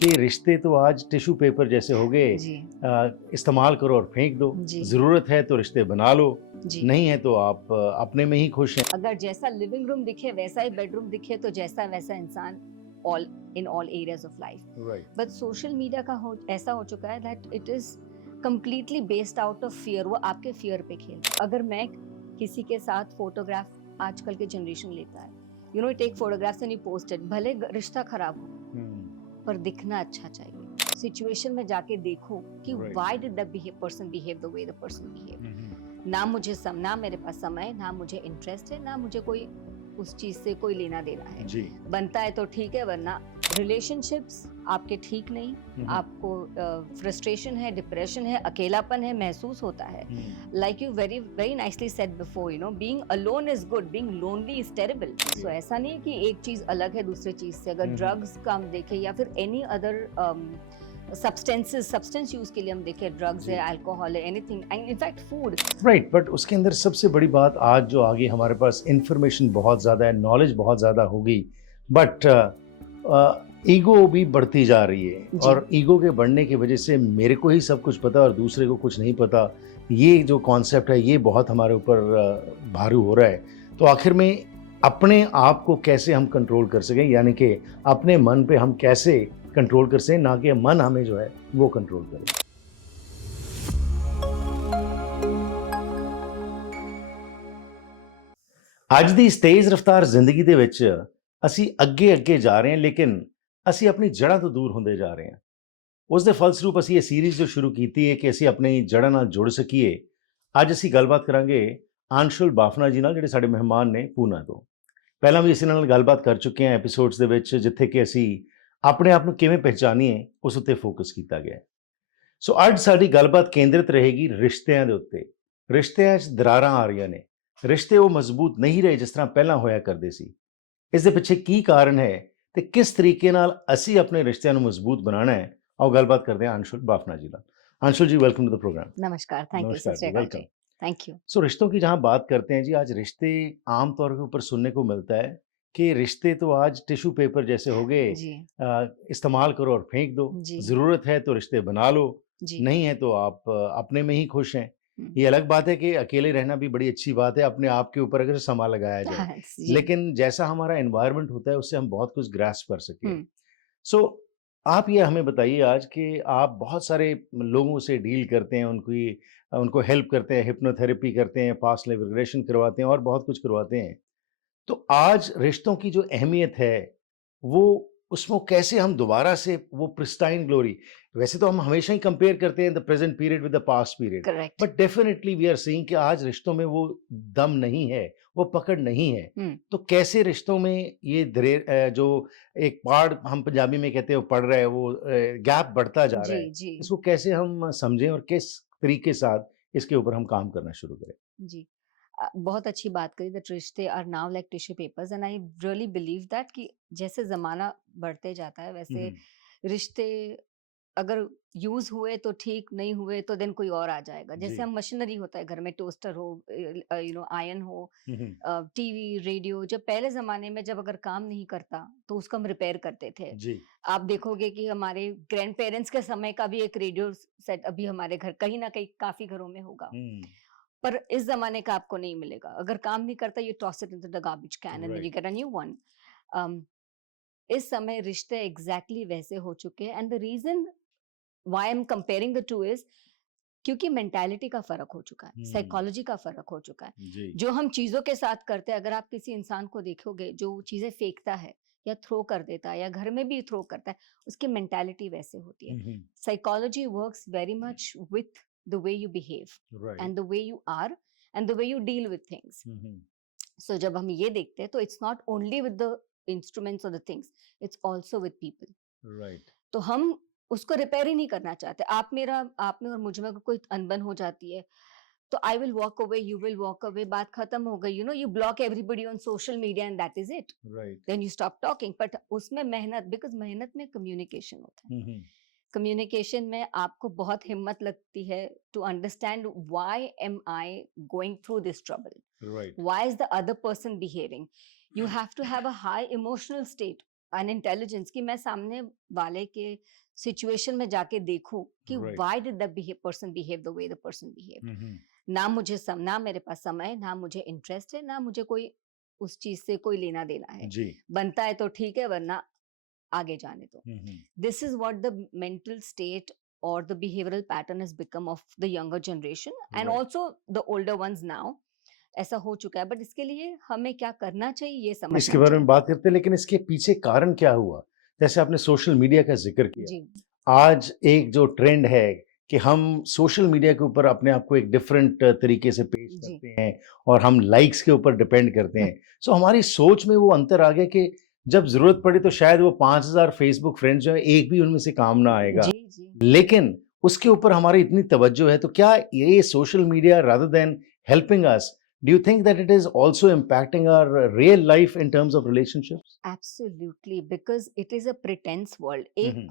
कि रिश्ते तो आज टिश्यू पेपर जैसे हो गए। जी, इस्तेमाल करो और फेंक दो। जी, ज़रूरत है तो रिश्ते बना लो, जी। नहीं है तो आप अपने में ही खुश हैं। अगर जैसा लिविंग रूम दिखे वैसा ही बेडरूम दिखे तो जैसा वैसा इंसान all in all areas of life. Right. But social media का ऐसा हो चुका है that it is completely based out of fear. वो आपके फियर पे खेल रहा है। अगर मैं किसी के साथ फोटोग्राफ, आजकल के जनरेशन लेता है, you know take photographs and you posted, भले रिश्ता खराब हो पर दिखना अच्छा चाहिए। सिचुएशन में जाके देखो कि Right. Why did the person behave the way the person behave. ना मुझे ना मेरे पास समय, ना मुझे इंटरेस्ट है, ना मुझे कोई उस चीज से कोई लेना देना है। जी। बनता है तो ठीक है, वरना रिलेशनशिप्स आपके ठीक नहीं। आपको फ्रस्ट्रेशन है, डिप्रेशन है, अकेलापन है, महसूस होता है। Like you very very nicely said before, you know being alone is good, being lonely is terrible. So ऐसा नहीं है कि एक चीज अलग है दूसरी चीज से। अगर ड्रग्स का हम देखें या फिर एनी अदर सब्सटेंस यूज के लिए हम देखें, ड्रग्स है, अल्कोहल है, anything, in fact food. Right, but उसके अंदर सबसे बड़ी बात आज जो आगे हमारे पास इंफॉर्मेशन बहुत ज़्यादा है, नॉलेज बहुत ज़्यादा होगी, बट ईगो भी बढ़ती जा रही है। जी। और ईगो के बढ़ने की वजह से मेरे को ही सब कुछ पता और दूसरे को कुछ नहीं पता, ये जो कॉन्सेप्ट है ये बहुत हमारे ऊपर भारू हो रहा है। तो आखिर में अपने आप को कैसे हम कंट्रोल कर सकें, यानी कि अपने मन पे हम कैसे कंट्रोल कर सकें, ना कि मन हमें जो है वो कंट्रोल करे। ਅੱਜ ਦੀ ਇਸ ਤੇਜ਼ ਰਫ਼ਤਾਰ ਜ਼ਿੰਦਗੀ ਦੇ ਵਿੱਚ ਅਸੀਂ ਅੱਗੇ-ਅੱਗੇ ਜਾ ਰਹੇ ਹਾਂ, ਲੇਕਿਨ ਅਸੀਂ ਆਪਣੀ ਜੜ੍ਹਾਂ ਤੋਂ ਦੂਰ ਹੁੰਦੇ ਜਾ ਰਹੇ ਹਾਂ। ਉਸ ਦੇ ਫਲਸਰੂਪ ਅਸੀਂ ਇਹ ਸੀਰੀਜ਼ ਜੋ ਸ਼ੁਰੂ ਕੀਤੀ ਹੈ ਕਿ ਅਸੀਂ ਆਪਣੀ ਜੜ੍ਹਾਂ ਨਾਲ ਜੁੜ ਸਕੀਏ। ਅੱਜ ਅਸੀਂ ਗੱਲਬਾਤ ਕਰਾਂਗੇ ਅੰਸ਼ੁਲ ਬਾਫਨਾ ਜੀ ਨਾਲ, ਜਿਹੜੇ ਸਾਡੇ ਮਹਿਮਾਨ ਨੇ ਪੂਨਾ ਤੋਂ। ਪਹਿਲਾਂ ਵੀ ਅਸੀਂ ਇਹਨਾਂ ਨਾਲ ਗੱਲਬਾਤ ਕਰ ਚੁੱਕੇ ਹਾਂ ਐਪੀਸੋਡਸ ਦੇ ਵਿੱਚ, ਜਿੱਥੇ ਕਿ ਅਸੀਂ ਆਪਣੇ ਆਪ ਨੂੰ ਕਿਵੇਂ ਪਹਿਚਾਨੀਏ ਉਸ ਉੱਤੇ ਫੋਕਸ ਕੀਤਾ ਗਿਆ ਹੈ। ਸੋ ਅੱਜ ਸਾਡੀ ਗੱਲਬਾਤ ਕੇਂਦਰਿਤ ਰਹੇਗੀ ਰਿਸ਼ਤਿਆਂ ਦੇ ਉੱਤੇ। ਰਿਸ਼ਤਿਆਂ 'ਚ ਦਰਾਰਾਂ ਆ ਰਹੀਆਂ ਨੇ, ਰਿਸ਼ਤੇ ਉਹ ਮਜ਼ਬੂਤ ਨਹੀਂ ਰਹੇ ਜਿਸ ਤਰ੍ਹਾਂ ਪਹਿਲਾਂ ਹੋਇਆ ਕਰਦੇ ਸੀ। ਇਸ ਦੇ ਪਿੱਛੇ ਕੀ ਕਾਰਨ ਹੈ ਤੇ ਕਿਸ ਤਰੀਕੇ ਨਾਲ ਅਸੀਂ ਆਪਣੇ ਰਿਸ਼ਤਿਆਂ ਨੂੰ ਮਜ਼ਬੂਤ ਬਣਾਉਣਾ ਹੈ, आओ गलबात करते हैं अंशुल बाफना जी ਨਾਲ। Anshul ji, welcome to the program. नमस्कार, थैंक यू, सत नमस्कार श्री जी, अकाल जी, वेलकम। Thank you. सो रिश्तों की जहाँ बात करते हैं जी, आज रिश्ते आम तौर के ऊपर सुनने को मिलता है कि रिश्ते तो आज टिश्यू पेपर जैसे हो गए। जी, इस्तेमाल करो और फेंक दो। जी, ज़रूरत है तो रिश्ते बना लो, जी। नहीं है तो आप अपने में ही खुश हैं। हुँ। ये अलग बात है कि अकेले रहना भी बड़ी अच्छी बात है, अपने आप के ऊपर अगर समा लगाया जाए। हाँ, जी। लेकिन जैसा हमारा एनवायरनमेंट होता है उससे हम बहुत कुछ ग्रास्प कर सकें। हुँ, सो आप ये हमें बताइए आज कि आप बहुत सारे लोगों से डील करते हैं, उनको हेल्प करते हैं, हिप्नोथेरेपी करते हैं, पास्ट लाइफ रिग्रेशन करवाते हैं और बहुत कुछ करवाते हैं। तो आज रिश्तों की जो अहमियत है, वो उसमें कैसे हम दोबारा से वो प्रिस्टाइन ग्लोरी, वैसे तो हम हमेशा ही कंपेयर करते हैं the present period with the past period, correct. But definitely we are seeing कि आज रिश्तों में वो दम नहीं है, वो पकड़ नहीं है। हुँ। तो कैसे रिश्तों में ये जो एक पहाड़ हम पंजाबी में कहते हैं वो पड़ रहा है, वो गैप बढ़ता जा रहा जी, है, जी, इसको कैसे हम समझें और किस तरीके के साथ इसके ऊपर हम काम करना शुरू करें? जी। बहुत अच्छी बात कही दैट रिश्ते are now like tissue papers and I really believe that कि जैसे ज़माना बढ़ते जाता है वैसे हम्म। रिश्ते अगर यूज़ हुए तो ठीक, नहीं हुए तो देन कोई और आ जाएगा। जी। जैसे हम मशीनरी होता है घर में, टोस्टर हो, यू नो आयरन हो, हम्म। टीवी, रेडियो, जब पहले ज़माने में जब अगर काम नहीं करता तो उसको हम रिपेयर करते थे। जी। आप देखोगे कि हमारे ग्रैंड पेरेंट्स के समय का भी एक रेडियो सेट अभी हमारे घर कहीं न कहीं काफ़ी घरों में होगा। हम्म। पर इस ज़माने का आपको नहीं मिलेगा। अगर काम नहीं करता, you toss it into the garbage can and then you right. Get a new one. Um, इस समय रिश्ते एग्ज़ैक्टली वैसे हो चुके हैं and the reason why I am comparing the 2 is क्योंकि मेंटालिटी का फ़र्क हो चुका है, हम्म। साइकोलॉजी का फ़र्क हो चुका है। जी। जो हम चीज़ों के साथ करते हैं, अगर आप किसी इंसान को देखोगे जो चीज़ें फेंकता है या थ्रो कर देता है या घर में भी थ्रो करता है, उसकी मेंटालिटी वैसे होती है। Hmm. Psychology works very much with the way you behave right. And the way you are and the way you deal with things. Hmm. So जब हम ये देखते हैं तो it's not only with the instruments और the things, it's also with people. Right. तो हम उसको रिपेयर ही नहीं करना चाहते। आप में और मुझ में अगर कोई अनबन हो जाती है तो I will walk away, you will walk away, बात खत्म हो गई। You know you block everybody on social media and that is it. Right. Then you stop talking. But उसमें मेहनत, बिकॉज मेहनत में कम्युनिकेशन होता है। हम्म। कम्युनिकेशन में आपको बहुत हिम्मत लगती है to understand why am I going through this trouble, right. why is the other person behaving. You have to have a high emotional state an intelligence कि मैं सामने वाले के सिचुएशन में जाके देखूं कि Right. why did the person behave the way the person behaved. ना मेरे पास समय, ना मुझे इंटरेस्ट है, ना मुझे कोई उस चीज से कोई लेना देना है. जी. बनता है तो ठीक है, वरना आगे जाने दो. This is what the mental state or the behavioral pattern has become of the younger generation and Right. also the older ones now. ऐसा हो चुका है, बट इसके लिए हमें क्या करना चाहिए ये समझना इसके बारे में चाहिए. बात करते हैं, लेकिन इसके पीछे कारण क्या हुआ? जैसे आपने सोशल मीडिया का जिक्र किया. जी आज एक जो ट्रेंड है कि हम सोशल मीडिया के ऊपर अपने आप को एक डिफरेंट तरीके से पेश जी. करते हैं और हम लाइक्स के ऊपर डिपेंड करते हैं. सो हमारी सोच में वो अंतर आ गया कि जब ज़रूरत पड़ी तो शायद वो 5000 फेसबुक फ्रेंड्स जो हैं, एक भी उनमें से काम ना आएगा. जी जी लेकिन उसके ऊपर हमारी इतनी तवज्जो है, तो क्या ये social media rather than helping us, do you think that it is also impacting our real life in terms of relationships? Absolutely because it is a pretence world. Hmm,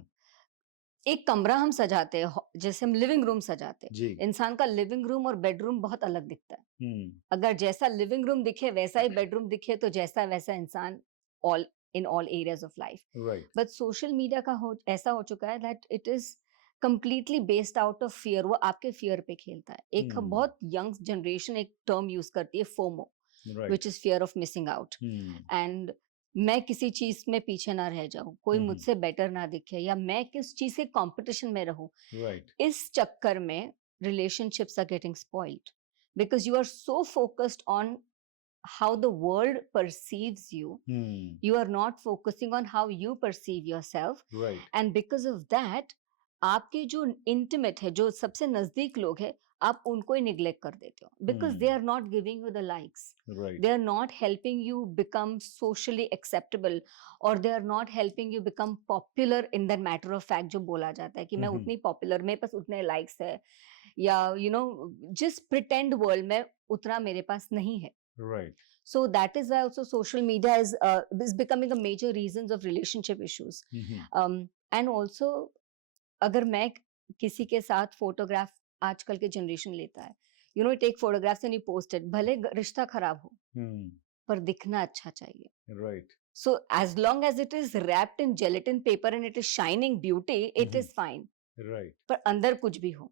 एक कमरा हम सजाते हैं, जैसे हम लिविंग रूम सजाते हैं. जी. इंसान का लिविंग रूम और बेडरूम बहुत अलग दिखता है. हम्म, अगर जैसा लिविंग रूम दिखे वैसा ही बेडरूम दिखे तो जैसा वैसा इंसान all in all areas of life. right. But social media का ऐसा हो चुका है that it is completely based out of fear. वो आपके फियर पे खेलता है. एक बहुत यंग जनरेशन एक टर्म यूज करती है, FOMO, Right. Which is fear of missing out. And मैं किसी चीज में पीछे ना रह जाऊं, कोई मुझसे बेटर ना दिखे, या मैं किस चीज के कंपटीशन में रहूं. Right. इस चक्कर में relationships are getting spoiled because you are so focused on how the world perceives you. You are not focusing on how you perceive yourself. Right. And because of that, आपके जो intimate है, जो सबसे नजदीक लोग हैं, आप उनको ही neglect कर देते हो because they are not giving you the likes. Right. They are not helping you become socially acceptable, or they are not helping you become popular in that matter of fact जो बोला जाता है कि मैं उतनी popular, मेरे पास उतने likes है, या just pretend world में उतना मेरे पास नहीं है. Right. So that is why also social media is becoming a major reasons of relationship issues. And also अगर मैं किसी के साथ फोटोग्राफ, आजकल के जनरेशन लेता है, take photographs and you post it, भले रिश्ता खराब हो पर दिखना अच्छा चाहिए. Right. So as long as it is wrapped in gelatin paper and it is shining beauty, it is fine. Right. पर अंदर कुछ भी हो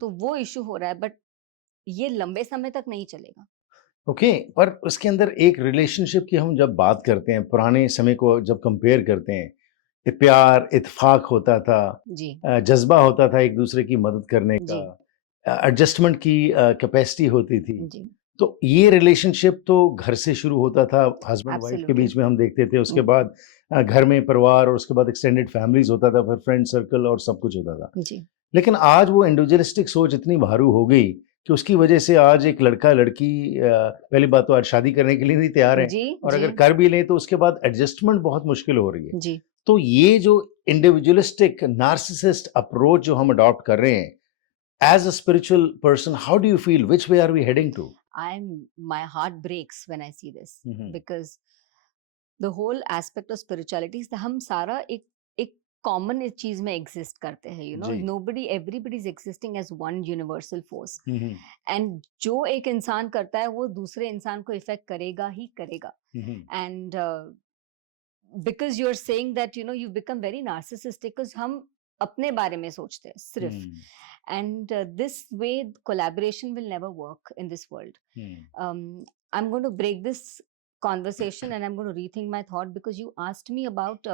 तो वो इशू हो रहा है, बट ये लंबे समय तक नहीं चलेगा. ओके, पर उसके अंदर एक रिलेशनशिप की हम जब बात करते हैं, पुराने समय को जब कंपेयर करते हैं, प्यार इत्तेफाक होता था, जी जज्बा होता था एक दूसरे की मदद करने जी का, एडजस्टमेंट की कैपेसिटी होती थी. जी तो ये रिलेशनशिप तो घर से शुरू होता था, हस्बैंड वाइफ के Absolutely. बीच में हम देखते थे. उसके बाद घर में परिवार, और उसके बाद एक्सटेंडेड फैमिलीज होता था, फिर फ्रेंड सर्कल और सब कुछ होता था. जी लेकिन आज वो इंडिविजुअलिस्टिक सोच इतनी भारू हो गई कि उसकी वजह से आज एक लड़का लड़की पहली बात तो आज शादी करने के लिए नहीं तैयार है, जी और जी अगर कर भी लें तो उसके बाद एडजस्टमेंट बहुत मुश्किल हो रही है. जी तो ये जो इंडिविजुअलिस्टिक नार्सिसिस्ट अप्रोच जो हम अडॉप्ट कर रहे हैं as a spiritual person, how do you feel, which way are we heading to? my heart breaks when I see this because the whole aspect of spirituality is हम सारा एक common चीज में एग्जिस्ट करते हैं. जी. everybody is existing as one universal force, and जो एक इंसान करता है वो दूसरे इंसान को इफेक्ट करेगा ही करेगा. And because you're saying that you become very narcissistic because हम अपने बारे में सोचते हैं सिर्फ. And this way collaboration will never work in this world. I'm going to break this conversation and I'm going to rethink my thought because you asked me about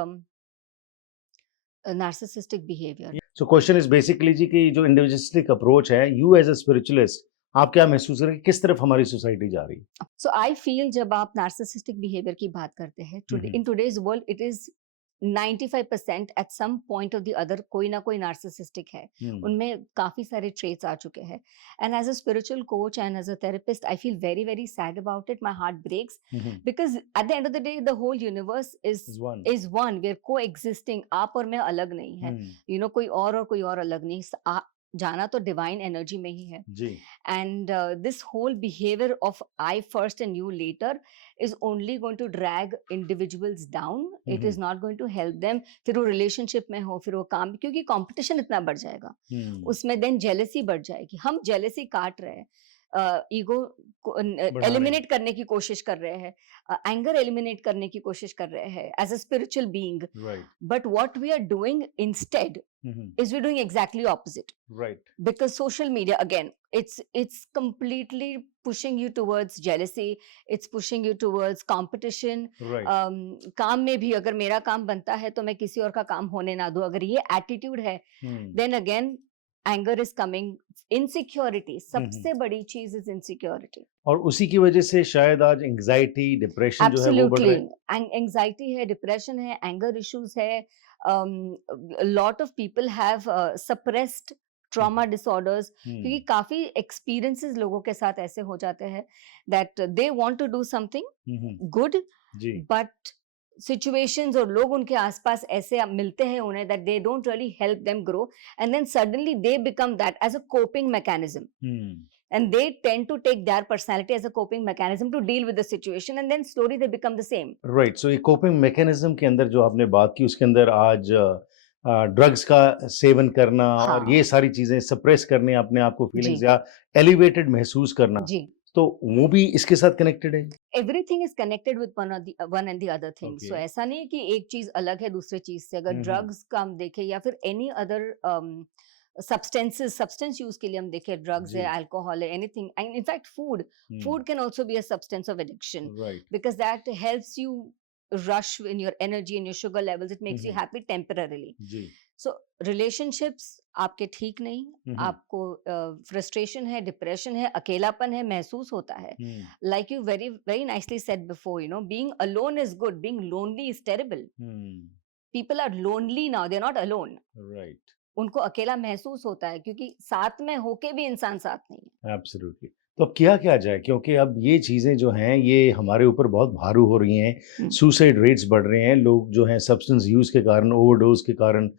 narcissistic behavior. So question is basically जी कि जो individualistic approach है, you as a spiritualist आप क्या महसूस करें, किस तरफ हमारी सोसाइटी जा रही है? So I feel जब आप narcissistic behavior की बात करते हैं, in today's world it is 95% at some point of the other कोई ना कोई narcissistic है. उनमें काफी सारे traits आ चुके हैं. And as a spiritual coach and as a therapist, I feel very very sad about it. My heart breaks because at the end of the day, the whole universe is one. We are coexisting. आप और मैं अलग नहीं है. कोई और कोई और अलग नहीं. जाना तो डिवाइन एनर्जी में ही है. जी. And this whole behaviour of I first and you later is only going to drag individuals down. It is not going to help them. फिर वो रिलेशनशिप में हो, फिर वो काम, क्योंकि कंपटीशन इतना बढ़ जाएगा उसमें, देन जेलेसी बढ़ जाएगी. हम जेलेसी काट रहे हैं ईगो को बढ़ा रहे हैं। एलिमिनेट करने की कोशिश कर रहे हैं, एंगर एलिमिनेट करने की कोशिश कर रहे हैं as a spiritual being. Right. But what we are doing instead is we're doing exactly opposite, right. because social media, again, it's completely pushing you towards jealousy, it's pushing you towards competition. Right. काम में भी अगर मेरा काम बनता है तो मैं किसी और का काम होने ना दूं, अगर ये एटीट्यूड है, then again anger is coming. Insecurity, सबसे बड़ी चीज is insecurity. और उसी की वजह से शायद आज एंजाइटी, डिप्रेशन जो है वो बढ़ रहा है. Absolutely. Anxiety है, depression है, anger issues है. A lot of people have suppressed trauma disorders, क्योंकि काफी experiences लोगों के साथ ऐसे हो जाते हैं that they want to do something good, ji. but situations और लोग उनके आसपास ऐसे मिलते हैं उन्हें that they don't really help them grow, and then suddenly they become that as a coping mechanism. And they tend to take their personality as a coping mechanism to deal with the situation, and then slowly they become the same. Right. So ये coping mechanism के अंदर जो आपने बात की उसके अंदर आज ड्रग्स का सेवन करना और हाँ. ये सारी चीजें सप्रेस करने अपने आप को फीलिंग्स जी. या एलिवेटेड महसूस करना, जी. तो वो भी इसके साथ कनेक्टेड है. Everything is connected with one and the other thing. So Okay. ऐसा नहीं है कि एक चीज अलग है दूसरे चीज से. अगर हम्म. ड्रग्स का हम देखें या फिर एनी अदर सब्सटेंस यूज के लिए हम देखें, ड्रग्स है, जी. अल्कोहल है, anything, and in fact food can also be a substance of addiction, right. because that helps you rush in your energy and your sugar levels. It makes you Mhm. happy temporarily. जी. So relationships आपके ठीक नहीं, आपको frustration है, depression है, अकेलापन है, महसूस होता है. Like you very very nicely said before, you know, being alone is good, being lonely is terrible. People are lonely now, they're not alone. Right. उनको अकेला महसूस होता है क्योंकि साथ में होके भी इंसान साथ नहीं है. एब्सोल्युटली. तो अब क्या जाए, क्योंकि अब ये चीज़ें जो हैं ये हमारे ऊपर बहुत भारू हो रही हैं. सुसाइड रेट्स बढ़ रहे हैं, लोग जो हैं सब्सटेंस यूज़ के कारण, ओवरडोज के कारण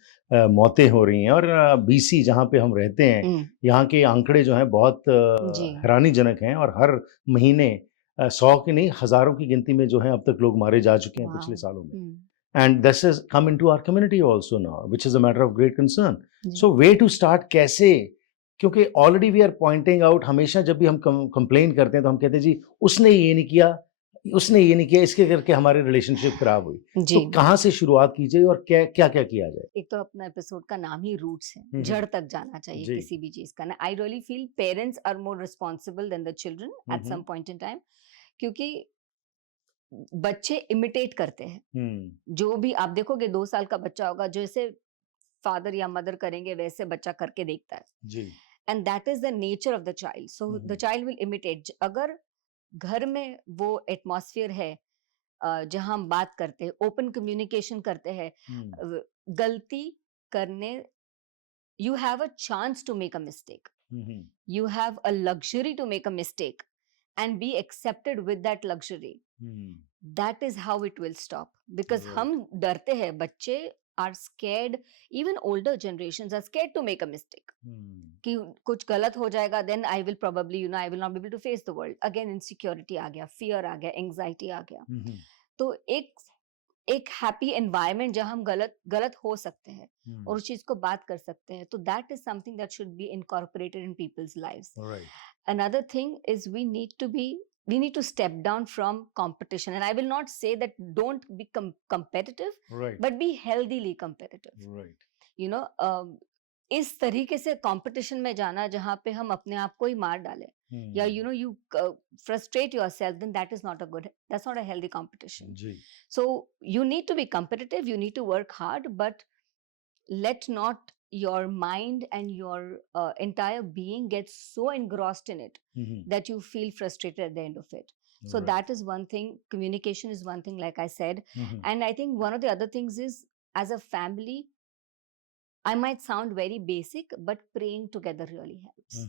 मौतें हो रही हैं. और बीसी जहाँ पे हम रहते हैं यहाँ के आंकड़े जो हैं बहुत हैरानीजनक हैं. और हर महीने 100 की नहीं हज़ारों की गिनती में जो है अब तक लोग मारे जा चुके हैं पिछले सालों में. And this has come into our community also now, which is a matter of great concern. So where to start, कैसे? क्योंकि already we are pointing out, हमेशा जब भी हम कंप्लेन करते हैं तो हम कहते हैं जी उसने ये नहीं किया, उसने ये नहीं किया, इसके करके हमारी रिलेशनशिप खराब हुई. तो कहाँ से शुरुआत की जाए और क्या किया जाए? एक तो अपना एपिसोड का नाम ही रूट्स है, जड़ तक जाना चाहिए किसी भी चीज का ना. I really feel parents are more responsible than the children at some point in time, क्योंकि बच्चे इमिटेट करते हैं. जो भी आप देखोगे 2 साल का बच्चा होगा, जैसे फादर या मदर करेंगे वैसे बच्चा करके देखता है जी. And that is the nature of the child. So the child will imitate. अगर घर में वो एटमॉस्फेयर है जहां हम बात करते हैं, ओपन कम्युनिकेशन करते हैं, गलती करने, you have a chance to make a mistake, you have a luxury to make a mistake and be accepted with that luxury. That is how it will stop, because हम डरते हैं, बच्चे are scared, even older generations are scared to make a mistake. कि कुछ गलत हो जाएगा, then I will probably, you know, I will not be able to face the world. Again insecurity आ गया, fear आ गया, anxiety आ गया. तो एक हैप्पी एनवायरनमेंट जहां हम गलत हो सकते हैं और उस चीज को बात कर सकते हैं, तो that is something that should be incorporated in people's lives. Another thing is we need to step down from competition, and I will not say that don't be competitive, but be healthily competitive. You know, इस तरीके से competition में जाना जहां पे हम अपने आप को ही मार डालें, या you know, you frustrate yourself, then that's not a healthy competition. So you need to be competitive, you need to work hard, but let not your mind and your entire being get so engrossed in it that you feel frustrated at the end of it. So that is one thing. Communication is one thing, like I said. And I think one of the other things is, as a family, I might sound very basic, but praying together really helps.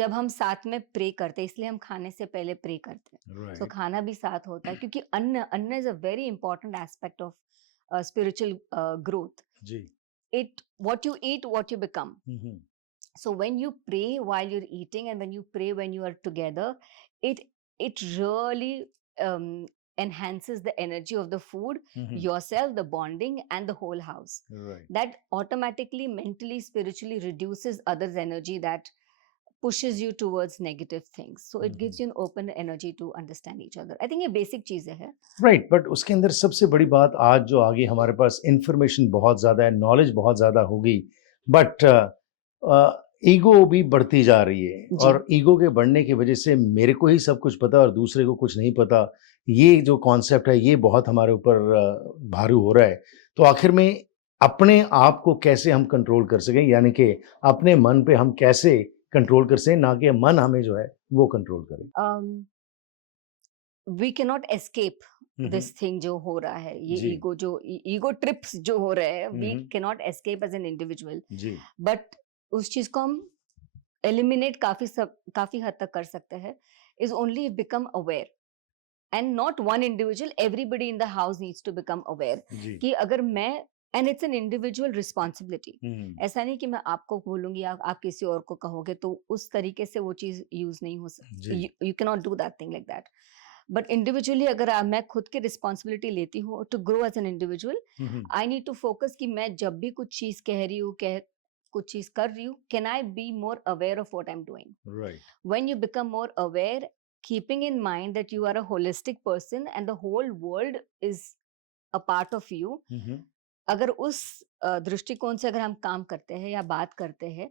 जब हम साथ में pray करते हैं, इसलिए हम खाने से पहले प्रे करते हैं. So खाना भी साथ होता है, क्योंकि अन्न is a very important aspect of spiritual growth. What you eat, what you become. So when you pray while you're eating, and when you pray when you are together, it really enhances the energy of the food, yourself, the bonding, and the whole house. That automatically, mentally, spiritually reduces others' energy, that pushes you towards negative things. So it gives you an open energy to understand each other. I think ये basic चीजें हैं. Right, but उसके अंदर सबसे बड़ी बात आज जो आगे हमारे पास इंफॉर्मेशन बहुत ज़्यादा है, नॉलेज बहुत ज़्यादा होगी, बट ईगो भी बढ़ती जा रही है जी. और ईगो के बढ़ने की वजह से मेरे को ही सब कुछ पता और दूसरे को कुछ नहीं पता, ये जो कॉन्सेप्ट है ये बहुत हमारे ऊपर भारू हो रहा है. तो आखिर में अपने आप को कैसे हम कंट्रोल कर सकें, यानी कि अपने मन पे हम कैसे कंट्रोल कर सकें, ना कि मन हमें जो है वो कंट्रोल करे. We cannot escape this thing जो हो रहा है, ये जी. ईगो ट्रिप्स जो हो रहे हैं, we hmm. cannot escape as an individual. जी. बट उस चीज को हम एलिमिनेट काफी हद तक कर सकते हैं, is only become aware. And not one individual, everybody in the house needs to become aware जी. कि अगर मैं, and it's an individual responsibility. हम्म. ऐसा नहीं कि मैं आपको बोलूंगी आप किसी और को कहोगे तो उस तरीके से वो चीज यूज नहीं हो सकती. जी. You cannot do that thing like that. But individually अगर मैं खुद की रिस्पॉन्सिबिलिटी लेती हूँ to grow as an individual, hmm. I need to focus कि मैं जब भी कुछ चीज कह रही हूँ, कुछ चीज कर रही हूँ, can I be more aware of what I am doing. Right. When you become more aware, keeping in mind that you are a holistic person and the whole world is a part of you. हम्म. अगर उस दृष्टिकोण से अगर हम काम करते हैं या बात करते हैं,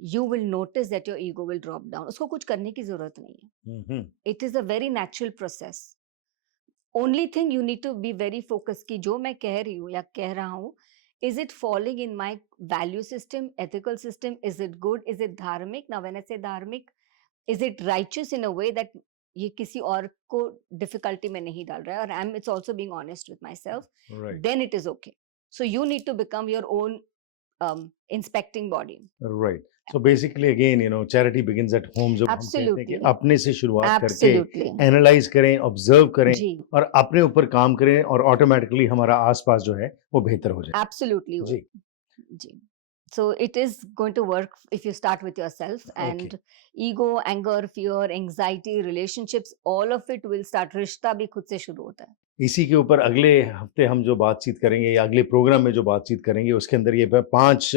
you will notice that your ego will drop down. उसको कुछ करने की जरूरत नहीं है. हम्म. It is a very natural process. Only thing you need to be very focused कि जो मैं कह रही हूँ या कह रहा हूँ, is it falling in my value system, ethical system? Is it good? Is it धार्मिक? Now when I say धार्मिक, is it righteous in a way that ये किसी और को difficulty में नहीं डाल रहा है, और it's also being honest with myself, Right. then it is okay. So you need to become your own inspecting body. Right. So basically again, charity begins at home. जब हम कहते हैं कि Absolutely. अपने से शुरुआत करके Absolutely. एनालाइज करें, ऑब्जर्व करें जी. और अपने ऊपर काम करें और ऑटोमेटिकली हमारा आसपास जो है वो बेहतर हो जाए. Absolutely. Ji. Ji. So it is going to work if you start with yourself, and ego, anger, fear, anxiety, relationships, all of it will start. रिश्ता भी खुद से शुरू होता है. इसी के ऊपर अगले हफ्ते हम जो बातचीत करेंगे या अगले प्रोग्राम में जो बातचीत करेंगे उसके अंदर ये 5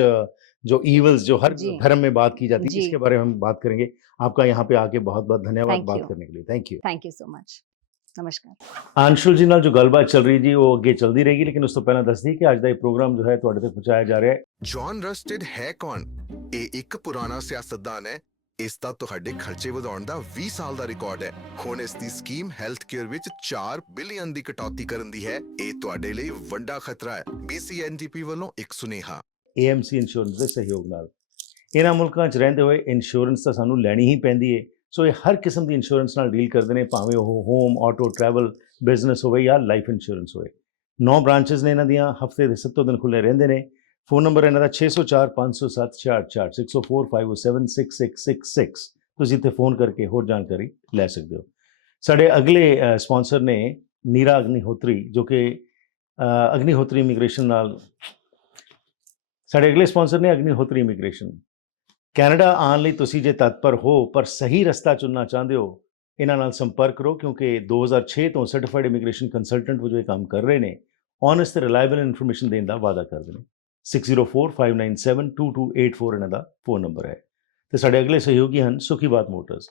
जो ईवल्स जो हर जी. धर्म में बात की जाती है, जी. इसके बारे में हम बात करेंगे. आपका यहाँ पे आके बहुत बहुत धन्यवाद Thank बात you. करने के लिए. Thank you. Thank you so much. नमस्कार. अंशुल जी ਨਾਲ जो गलबात चल रही जी वो ਅੱਗੇ चलती रहेगी, लेकिन ਉਸ ਤੋਂ ਪਹਿਲਾਂ ਦੱਸ ਦਈਏ ਕਿ ਅੱਜ ਦਾ ਇਹ ਪ੍ਰੋਗਰਾਮ ਜੋ ਹੈ ਤੁਹਾਡੇ ਤੱਕ ਪਹੁੰਚਾਇਆ ਜਾ ਰਿਹਾ ਹੈ. ਜੌਨ ਰਸਟਿਡ ਹੈ ਕੌਣ? ਇਹ ਇੱਕ ਪੁਰਾਣਾ ਸਿਆਸਤਦਾਨ ਹੈ. ਇਸ ਦਾ ਤੁਹਾਡੇ ਖਰਚੇ ਵਧਾਉਣ ਦਾ 20 ਸਾਲ ਦਾ ਰਿਕਾਰਡ ਹੈ. ਹੁਣ ਇਸ ਦੀ ਸਕੀਮ ਹੈਲਥ ਕੇਅਰ ਵਿੱਚ 4 ਬਿਲੀਅਨ ਦੀ ਕਟੌਤੀ ਕਰਨ ਦੀ ਹੈ. ਇਹ ਤੁਹਾਡੇ ਲਈ ਵੱਡਾ ਖਤਰਾ ਹੈ. BCNDP ਵੱਲੋਂ ਇੱਕ ਸੁਨੇਹਾ. AMC ਇੰਸ਼ੋਰੈਂਸ ਦੇ ਸਹਿਯੋਗ ਨਾਲ ਇਹਨਾਂ ਮੁਲਕਾਂ 'ਚ ਰਹਿੰਦੇ ਹੋਏ ਇੰਸ਼ੋਰੈਂਸ ਤਾਂ ਸਾਨੂੰ ਲੈਣੀ ਹੀ ਪੈਂਦੀ ਹੈ. ਸੋ ਇਹ ਹਰ ਕਿਸਮ ਦੀ ਇੰਸ਼ੋਰੈਂਸ ਨਾਲ ਡੀਲ ਕਰਦੇ ਨੇ, ਭਾਵੇਂ ਉਹ ਹੋਮ, ਆਟੋ, ਟਰੈਵਲ, ਬਿਜ਼ਨਸ ਹੋਵੇ ਜਾਂ ਲਾਈਫ ਇੰਸ਼ੋਰੈਂਸ ਹੋਵੇ. 9 ਬ੍ਰਾਂਚਸ ਨੇ ਇਹਨਾਂ ਦੀਆਂ, ਹਫਤੇ ਦੇ 7 ਦਿਨ ਖੁੱਲ੍ਹੇ ਰਹਿੰਦੇ ਨੇ. ਫੋਨ ਨੰਬਰ ਇਹਨਾਂ ਦਾ 604 507 66 604 507 6666. ਤੁਸੀਂ ਇੱਥੇ ਫੋਨ ਕਰਕੇ ਹੋਰ ਜਾਣਕਾਰੀ ਲੈ ਸਕਦੇ ਹੋ. ਸਾਡੇ ਅਗਲੇ ਸਪਾਂਸਰ ਨੇ ਨੀਰਾ ਅਗਨੀਹੋਤਰੀ, ਜੋ ਕਿ ਅਗਨੀਹੋਤਰੀ ਇਮੀਗ੍ਰੇਸ਼ਨ ਨਾਲ, ਸਾਡੇ ਅਗਲੇ ਸਪਾਂਸਰ ਨੇ ਅਗਨੀਹੋਤਰੀ ਇਮੀਗ੍ਰੇਸ਼ਨ. ਕੈਨੇਡਾ ਆਉਣ ਲਈ ਤੁਸੀਂ ਜੇ ਤਤਪਰ ਹੋ ਪਰ ਸਹੀ ਰਸਤਾ ਚੁਣਨਾ ਚਾਹੁੰਦੇ ਹੋ, ਇਹਨਾਂ ਨਾਲ ਸੰਪਰਕ ਕਰੋ, ਕਿਉਂਕਿ 2006 ਤੋਂ ਸਰਟੀਫਾਈਡ ਇਮੀਗ੍ਰੇਸ਼ਨ ਕੰਸਲਟੈਂਟ ਵਜੋਂ ਇਹ ਕੰਮ ਕਰ ਰਹੇ ਨੇ. ਓਨੈਸਟ ਤੇ ਰਿਲਾਇਬਲ ਇਨਫੋਰਮੇਸ਼ਨ ਦੇਣ ਦਾ ਵਾਅਦਾ ਕਰਦੇ ਨੇ. 6045972284 ਇਹਨਾਂ ਦਾ ਫੋਨ ਨੰਬਰ ਹੈ. ਤੇ ਸਾਡੇ ਅਗਲੇ ਸਹਿਯੋਗੀ ਹਨ ਸੁਖੀ ਬਾਤ ਮੋਟਰਸ.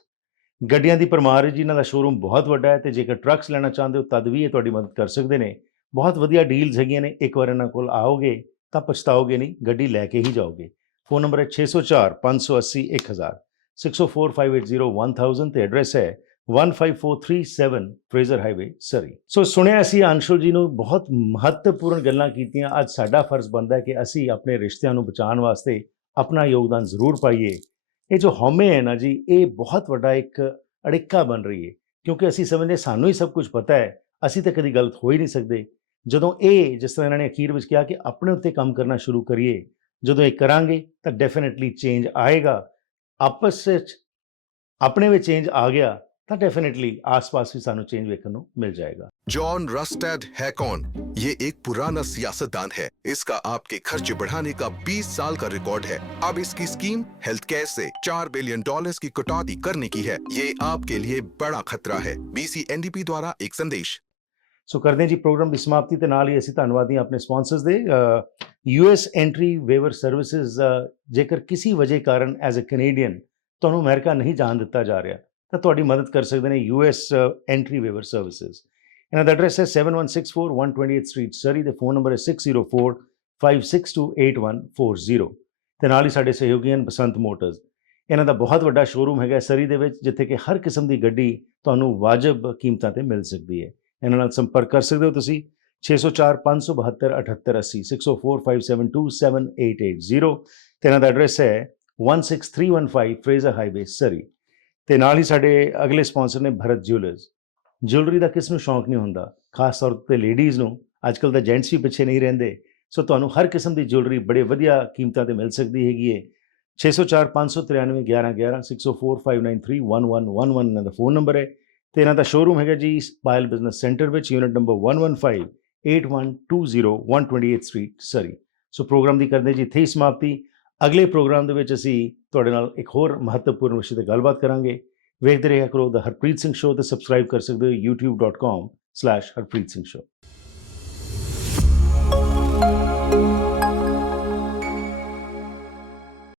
ਗੱਡੀਆਂ ਦੀ ਪਰਮਾਰ ਹੈ ਜੀ, ਇਹਨਾਂ ਦਾ ਸ਼ੋਰੂਮ ਬਹੁਤ ਵੱਡਾ ਹੈ ਤੇ ਜੇਕਰ ਟਰੱਕਸ ਲੈਣਾ ਚਾਹੁੰਦੇ ਹੋ ਤਦ ਵੀ ਇਹ ਤੁਹਾਡੀ ਮਦਦ ਕਰ ਸਕਦੇ ਨੇ. ਬਹੁਤ ਵਧੀਆ ਡੀਲਸ ਹੈਗੀਆਂ ਨੇ. ਇੱਕ ਵਾਰ ਇਹਨਾਂ ਕੋਲ ਆਓਗੇ ਤਾਂ ਪਛਤਾਓਗੇ ਨਹੀਂ, ਗੱਡੀ ਲੈ ਕੇ ਹੀ ਜਾਓਗੇ. ਫੋਨ ਨੰਬਰ ਹੈ 604 580 1000 604 580 1000 ਤੇ ਐਡਰੈਸ ਹੈ 15437 ਫਰੇਜ਼ਰ ਹਾਈਵੇ ਸਰੀ. ਸੋ ਸੁਣਿਆ ਅਸੀਂ ਅੰਸ਼ੁਲ ਜੀ ਨੂੰ ਬਹੁਤ ਮਹੱਤਵਪੂਰਨ ਗੱਲਾਂ ਕੀਤੀਆਂ. ਅੱਜ ਸਾਡਾ ਫਰਜ਼ ਬਣਦਾ ਹੈ ਕਿ ਅਸੀਂ ਆਪਣੇ ਰਿਸ਼ਤਿਆਂ ਨੂੰ ਬਚਾਉਣ ਵਾਸਤੇ ਆਪਣਾ ਯੋਗਦਾਨ ਜ਼ਰੂਰ ਪਾਈਏ. ਇਹ ਜੋ ਹਉਮੈ ਹੈ ਨਾ ਜੀ, ਇਹ ਬਹੁਤ ਵੱਡਾ ਇੱਕ ਅੜਿੱਕਾ ਬਣ ਰਹੀ ਹੈ, ਕਿਉਂਕਿ ਅਸੀਂ ਸਮਝਦੇ ਸਾਨੂੰ ਹੀ ਸਭ ਕੁਝ ਪਤਾ ਹੈ, ਅਸੀਂ ਤਾਂ ਕਦੀ ਗਲਤ ਹੋ ਹੀ ਨਹੀਂ ਸਕਦੇ. ਜਦੋਂ ਇਹ, ਜਿਸ ਤਰ੍ਹਾਂ ਇਹਨਾਂ ਨੇ ਅਖੀਰ ਵਿੱਚ ਕਿਹਾ, ਕਿ ਆਪਣੇ ਉੱਤੇ ਕੰਮ ਕਰਨਾ ਸ਼ੁਰੂ ਕਰੀਏ, ਜਦੋਂ ਇਹ ਕਰਾਂਗੇ ਤਾਂ ਡੈਫੀਨੇਟਲੀ ਚੇਂਜ ਆਏਗਾ. ਆਪਸ ਵਿੱਚ ਆਪਣੇ ਵਿੱਚ ਚੇਂਜ ਆ ਗਿਆ ਤਾਂ डेफिनेटली आसपास भी सानू चेंज देखने को मिल जाएगा. जॉन रस्टेड है कौन? ये एक पुराना सियासतदान है. इसका आपके खर्चे बढ़ाने का 20 साल का रिकॉर्ड है. अब इसकी स्कीम हेल्थ केयर से $4 बिलियन की कटौती करने की है. ये आपके लिए बड़ा खतरा है. BCNDP द्वारा एक संदेश. सो करते हैं जी प्रोग्राम की समाप्ति के नाल ही ਅਸੀਂ ਧੰਨਵਾਦੀ ਆਪਣੇ ਸਪਾਂਸਰਸ ਦੇ. US एंट्री वेवर सर्विसेज, जेकर किसी वजह कारण एज ए कैनेडियन ਤੁਹਾਨੂੰ ਅਮਰੀਕਾ ਨਹੀਂ ਜਾਣ ਦਿੱਤਾ ਜਾ ਰਿਹਾ ਤਾਂ ਤੁਹਾਡੀ ਮਦਦ ਕਰ ਸਕਦੇ ਨੇ US ਐਂਟਰੀ ਵੇਵਰ ਸਰਵਿਸਿਜ਼। ਇਹਨਾਂ ਦਾ ਐਡਰੈਸ ਹੈ 7164 128th ਸਟਰੀਟ ਸਰੀ, ਤੇ ਫੋਨ ਨੰਬਰ ਹੈ 6045628140। ਤੇ ਨਾਲ ਹੀ ਸਾਡੇ ਸਹਿਯੋਗੀ ਹਨ ਬਸੰਤ ਮੋਟਰਸ। ਇਹਨਾਂ ਦਾ ਬਹੁਤ ਵੱਡਾ ਸ਼ੋਰੂਮ ਹੈਗਾ ਸਰੀ ਦੇ ਵਿੱਚ, ਜਿੱਥੇ ਕਿ ਹਰ ਕਿਸਮ ਦੀ ਗੱਡੀ ਤੁਹਾਨੂੰ ਵਾਜਬ ਕੀਮਤਾਂ ਤੇ ਮਿਲ ਸਕਦੀ ਹੈ। ਇਹਨਾਂ ਨਾਲ ਸੰਪਰਕ ਕਰ ਸਕਦੇ ਹੋ ਤੁਸੀਂ 604 572 7880 6045727880। ਤੇ ਇਹਨਾਂ ਦਾ ਐਡਰੈਸ ਹੈ 16315 ਫਰੇਜ਼ਰ ਹਾਈਵੇ ਸਰੀ। ਤੇ ਨਾਲ ਹੀ ਸਾਡੇ ਅਗਲੇ ਸਪਾਂਸਰ ਨੇ ਭਰਤ ਜਿਊਲਰਸ। ਜਿਊਲਰੀ ਦਾ ਕਿਸ ਨੂੰ ਸ਼ੌਂਕ ਨਹੀਂ ਹੁੰਦਾ, ਖਾਸ ਤੌਰ ਤੇ ਲੇਡੀਜ਼ ਨੂੰ। ਅੱਜ ਕੱਲ੍ਹ ਤਾਂ ਜੈਂਟਸ ਵੀ ਪਿੱਛੇ ਨਹੀਂ ਰਹਿੰਦੇ, ਸੋ ਤੁਹਾਨੂੰ ਹਰ ਕਿਸਮ ਦੀ ਜਿਊਲਰੀ ਬੜੇ ਵਧੀਆ ਕੀਮਤਾਂ ਤੇ ਮਿਲ ਸਕਦੀ ਹੈਗੀ ਹੈ। 604 593 1111 604593 1111 ਇਹਨਾਂ ਦਾ ਫੋਨ ਨੰਬਰ ਹੈ। ਤੇ ਇਹਨਾਂ ਦਾ ਸ਼ੋਰੂਮ ਹੈਗਾ ਜੀ ਪਾਇਲ ਬਿਜ਼ਨਸ ਸੈਂਟਰ ਵਿੱਚ, ਯੂਨਿਟ ਨੰਬਰ 115 8120 128th ਸਟਰੀਟ ਸਰੀ। ਸੋ ਪ੍ਰੋਗਰਾਮ ਦੀ ਕਰਦੇ ਜੀ ਇੱਥੇ ਹੀ ਸਮਾਪਤੀ। ਅਗਲੇ ਪ੍ਰੋਗਰਾਮ ਦੇ ਵਿੱਚ ਅਸੀਂ ਤੁਹਾਡੇ ਨਾਲ ਇੱਕ ਹੋਰ ਮਹੱਤਵਪੂਰਨ ਵਿਸ਼ੇ ਤੇ ਗੱਲਬਾਤ ਕਰਾਂਗੇ। ਵੇਖਦੇ ਰਿਹਾ ਕਰੋ ਦ ਹਰਪ੍ਰੀਤ ਸਿੰਘ ਸ਼ੋਅ, ਤੇ ਸਬਸਕ੍ਰਾਈਬ ਕਰ ਸਕਦੇ ਹੋ youtube.com/ਹਰਪ੍ਰੀਤ ਸਿੰਘ ਸ਼ੋਅ।